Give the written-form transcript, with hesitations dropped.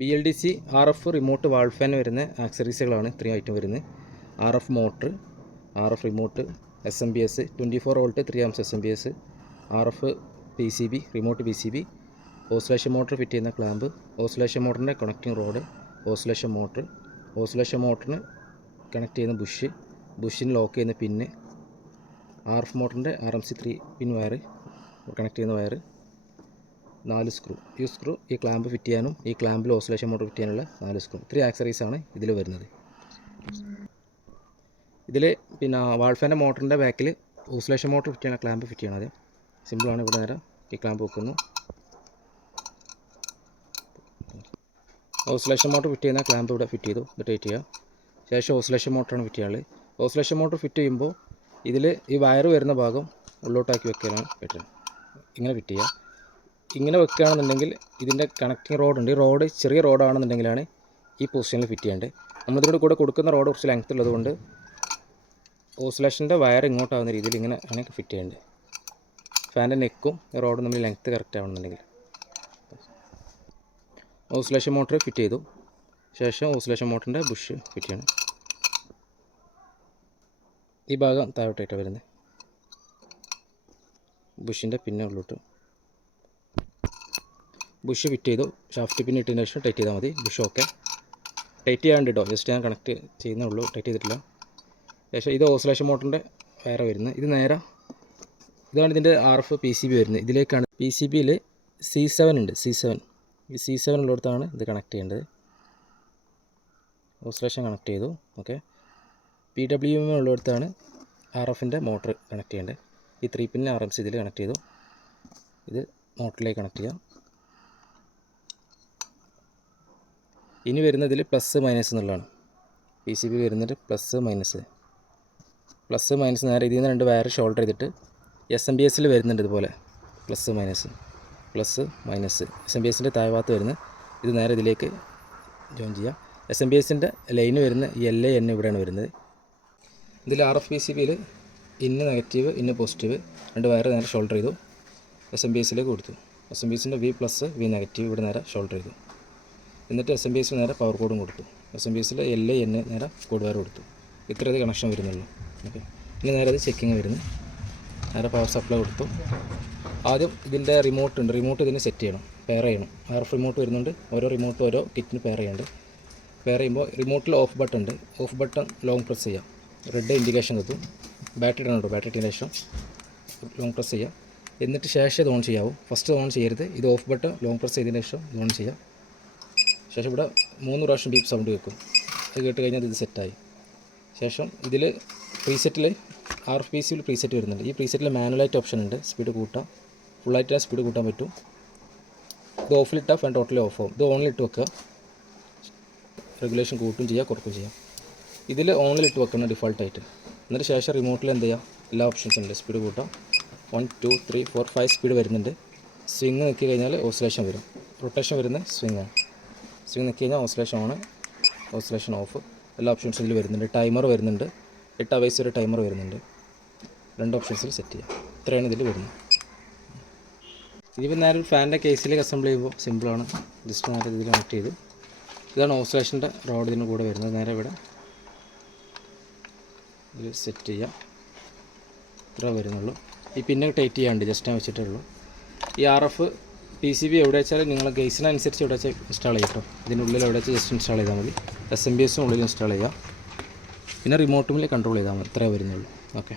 BLDC RF remote wall fan വരുന്ന ആക്സറീസുകളാണ് ഇത്രയും ഐറ്റം വരുന്നത്. RF motor, RF remote, SMPS 24 volt 3 amps SMPS, RF PCB റിമോട്ട് PCB, oscillation motor fit ചെയ്യുന്ന clamp, oscillation മോട്ടറിൻ്റെ connecting rod, oscillation motor, oscillation മോട്ടറിന് connect ചെയ്യുന്ന ബുഷിന് ലോക്ക് ചെയ്യുന്ന പിന്ന്, RF മോട്ടറിൻ്റെ RMC3 പിൻ വയർ കണക്ട് ചെയ്യുന്ന വയർ, 4 സ്ക്രൂ. ഈ ക്ലാമ്പ് ഫിറ്റ് ചെയ്യാനും ഈ ക്ലാമ്പിൽ ഓസിലേഷൻ മോട്ടർ ഫിറ്റ് ചെയ്യാനുള്ള 4 സ്ക്രൂ. 3 ആക്സറീസാണ് ഇതിൽ വരുന്നത്. ഇതിൽ പിന്നെ വാൾഫാൻ്റെ മോട്ടറിൻ്റെ ബാക്കിൽ ഓസിലേഷൻ മോട്ടർ ഫിറ്റ് ചെയ്യണ ക്ലാമ്പ് ഫിറ്റ് ചെയ്യണം. അത് സിമ്പിളാണ്. ഇവിടെ നേരെ ഈ ക്ലാമ്പ് വെക്കുന്നു. ഓസിലേഷൻ മോട്ടർ ഫിറ്റ് ചെയ്യുന്ന ക്ലാമ്പ് ഇവിടെ ഫിറ്റ് ചെയ്തു. ഇത് ടൈറ്റ് ചെയ്യുക. ശേഷം ഓസിലേഷൻ മോട്ടറാണ് ഫിറ്റ് ചെയ്യാനുള്ളത്. ഓസിലേഷൻ മോട്ടർ ഫിറ്റ് ചെയ്യുമ്പോൾ ഇതിൽ ഈ വയർ വരുന്ന ഭാഗം ഉള്ളോട്ടാക്കി വെക്കാനാണ് ബെറ്റർ. ഇങ്ങനെ ഫിറ്റ് ചെയ്യുക. ഇങ്ങനെ വെക്കുകയാണെന്നുണ്ടെങ്കിൽ ഇതിൻ്റെ കണക്റ്റിംഗ് റോഡുണ്ട്. ഈ റോഡ് ചെറിയ റോഡാണെന്നുണ്ടെങ്കിലാണ് ഈ പൊസിഷനിൽ ഫിറ്റ് ചെയ്യേണ്ടത്. നമ്മളിതിനോട് കൂടെ കൊടുക്കുന്ന റോഡ് കുറച്ച് ലെങ്ത് ഉള്ളതുകൊണ്ട് ഓസിലേഷൻ്റെ വയർ ഇങ്ങോട്ടാവുന്ന രീതിയിൽ ഇങ്ങനെ ആണ് ഫിറ്റ് ചെയ്യേണ്ടത്. ഫാൻ്റെ നെക്കും റോഡും തമ്മിൽ ലെങ്ത്ത് കറക്റ്റ് ആവണമെന്നുണ്ടെങ്കിൽ. ഓസിലേഷൻ മോട്ടർ ഫിറ്റ് ചെയ്തു. ശേഷം ഓസിലേഷൻ മോട്ടറിൻ്റെ ബുഷ് ഫിറ്റ് ചെയ്യണം. ഈ ഭാഗം താഴോട്ടായിട്ടാണ് വരുന്നത്. ബുഷിൻ്റെ പിന്നെ ഉള്ളോട്ട് ബുഷ് ഫിറ്റ് ചെയ്തു. ഷാഫ്റ്റ് പിൻ ഇട്ടതിന് ശേഷം ടൈറ്റ് ചെയ്താൽ മതി. Bush okay. ടൈറ്റ് ചെയ്യാണ്ട് കേട്ടോ, ജസ്റ്റ് ഞാൻ കണക്ട് ചെയ്യുന്നേ ഉള്ളൂ, ടൈറ്റ് ചെയ്തിട്ടില്ല. ശേഷം ഇത് ഓസിലേഷൻ മോട്ടറിൻ്റെ വയറാണ് വരുന്നത്. ഇത് നേരെ ഇതാണ് ഇതിൻ്റെ RF PCB വരുന്നത്. ഇതിലേക്കാണ് PCBയിൽ C7 ഉണ്ട്. ഈ C7 ഉള്ളിടത്താണ് ഇത് കണക്ട് ചെയ്യേണ്ടത്. ഓസിലേഷൻ കണക്ട് ചെയ്തു. ഓക്കെ. PWM ഉള്ളിടത്താണ് RFൻ്റെ മോട്ടർ കണക്ട് ചെയ്യേണ്ടത്. ഈ 3 പിൻ RMC ഇതിൽ കണക്ട് ചെയ്തു. ഇത് മോട്ടറിലേക്ക് കണക്ട് ചെയ്യാം. ഇനി വരുന്നതിൽ പ്ലസ് മൈനസ് എന്നുള്ളതാണ്. PCB വരുന്നത് പ്ലസ് മൈനസ് നേരെ ഇതിൽ നിന്ന് 2 വയർ ഷോൾഡർ ചെയ്തിട്ട് SMPSൽ വരുന്നുണ്ട് ഇതുപോലെ പ്ലസ് മൈനസ് SMPSൻ്റെ താഴ്ഭാഗത്ത് വരുന്നത്. ഇത് നേരെ ഇതിലേക്ക് ജോയിൻ ചെയ്യാം. SMPSൻ്റെ ലൈന് വരുന്ന LA N ഇവിടെയാണ് വരുന്നത്. ഇതിൽ RF PCBയിൽ ഇന്ന് നെഗറ്റീവ് ഇന്ന് പോസിറ്റീവ് 2 വയർ നേരെ ഷോൾഡർ ചെയ്തു. SMPSലേക്ക് കൊടുത്തു. SMPSൻ്റെ V+, V- ഇവിടെ നേരെ ഷോൾഡർ ചെയ്തു. എന്നിട്ട് SMPS നേരെ പവർ കോഡും കൊടുത്തു. SMPSൽ LA N നേരെ കോഡ് വയർ കൊടുത്തു. ഇത്രയത് കണക്ഷൻ വരുന്നുള്ളൂ. ഓക്കെ. ഇനി നേരെ അത് ചെക്കിങ് വരുന്നു. നേരെ പവർ സപ്ലൈ കൊടുത്തു. ആദ്യം ഇതിൻ്റെ റിമോട്ട് ഉണ്ട്. റിമോട്ട് ഇതിന് സെറ്റ് ചെയ്യണം, പെയർ ചെയ്യണം. RF റിമോട്ട് വരുന്നുണ്ട്. ഓരോ റിമോട്ട് ഓരോ കിറ്റിന് പെയർ ചെയ്യുന്നുണ്ട്. പെയർ ചെയ്യുമ്പോൾ റിമോട്ടിൽ ഓഫ് ബട്ടൺ ഉണ്ട്. ഓഫ് ബട്ടൺ ലോങ് പ്രസ് ചെയ്യാം. റെഡ് ഇൻഡിക്കേഷൻ എത്തും. ബാറ്ററി ഇടണം കേട്ടോ. ബാറ്ററി ഇട്ടതിന് ശേഷം ലോങ് പ്രസ് ചെയ്യാം. എന്നിട്ട് ശേഷം ഇത് ഓൺ ചെയ്യാവും. ഫസ്റ്റ് ഓൺ ചെയ്യരുത്. ഇത് ഓഫ് ബട്ടൺ ലോങ് പ്രസ് ചെയ്തതിന് ശേഷം ഇത് ഓൺ ചെയ്യാം. ശേഷം ഇവിടെ 3 പ്രാവശ്യം ബീപ്പ് സൗണ്ട് വെക്കും. അത് കേട്ട് കഴിഞ്ഞാൽ ഇത് സെറ്റായി. ശേഷം ഇതിൽ പ്രീസെറ്റിൽ RF PCBയിൽ പ്രീസെറ്റ് വരുന്നുണ്ട്. ഈ പ്രീസെറ്റിൽ മാനുവലായിട്ട് ഓപ്ഷൻ ഉണ്ട്. സ്പീഡ് കൂട്ടാം, ഫുള്ളായിട്ട് സ്പീഡ് കൂട്ടാൻ പറ്റും. ഇത് ഓഫിലിട്ടാൽ ഫാൻ ടോട്ടലി ഓഫ് ആവും. ഇത് ഓണിലിട്ട് വെക്കുക. റെഗുലേഷൻ കൂട്ടും ചെയ്യാം, കുറക്കും ചെയ്യാം. ഇതിൽ ഓണിലിട്ട് വെക്കണം ഡിഫോൾട്ടായിട്ട്. എന്നിട്ട് ശേഷം റിമോട്ടിൽ എന്ത് ചെയ്യുക, എല്ലാ ഓപ്ഷൻസും ഉണ്ട്. സ്പീഡ് കൂട്ടാം. 1 2 3 4 5 സ്പീഡ് വരുന്നുണ്ട്. സ്വിങ് നിൽക്കി കഴിഞ്ഞാൽ ഓസിലേഷൻ വരും. റൊട്ടേഷൻ വരുന്ന സ്വിങ്ങാണ്. സ്വിങ് നിൽക്കി കഴിഞ്ഞാൽ ഓസിലേഷൻ ഓൺ, ഓസിലേഷൻ ഓഫ്. എല്ലാ ഓപ്ഷൻസും ഇതിൽ വരുന്നുണ്ട്. ടൈമർ വരുന്നുണ്ട്. 8 hours ഒരു ടൈമർ വരുന്നുണ്ട്. 2 ഓപ്ഷൻസിൽ സെറ്റ് ചെയ്യാം. ഇത്രയാണ് ഇതിൽ വരുന്നത്. ഇതിപ്പോൾ നേരെ ഒരു ഫാനിൻ്റെ കേസിലേക്ക് അസംബിൾ ചെയ്യുമ്പോൾ സിമ്പിളാണ്. ജസ്റ്റ് നേരെ ഇതിൽ കണക്ട് ചെയ്തു. ഇതാണ് ഓസിലേഷൻ്റെ റോഡ് ഇതിന് കൂടെ വരുന്നത്. നേരെ ഇവിടെ ഇതിൽ സെറ്റ് ചെയ്യാം. ഇത്ര വരുന്നുള്ളൂ. ഈ പിന്നെ ടൈറ്റ് ചെയ്യാണ്ട് ജസ്റ്റ് ഞാൻ വെച്ചിട്ടേ ഉള്ളൂ. ഈ RF PCB എവിടെ വെച്ചാൽ നിങ്ങളെ കേസിനനുസരിച്ച് എവിടെ വെച്ചാൽ ഇൻസ്റ്റാൾ ചെയ്യാം കേട്ടോ. ഇതിനുള്ളിൽ എവിടെ വെച്ചാൽ ജസ്റ്റ് ഇൻസ്റ്റാൾ ചെയ്താൽ മതി. SMPS ഉള്ളിൽ ഇൻസ്റ്റാൾ ചെയ്യാം. പിന്നെ റിമോട്ടുമിൽ കൺട്രോൾ ചെയ്താൽ മതി. ഇത്രയേ വരുന്നുള്ളൂ. ഓക്കെ.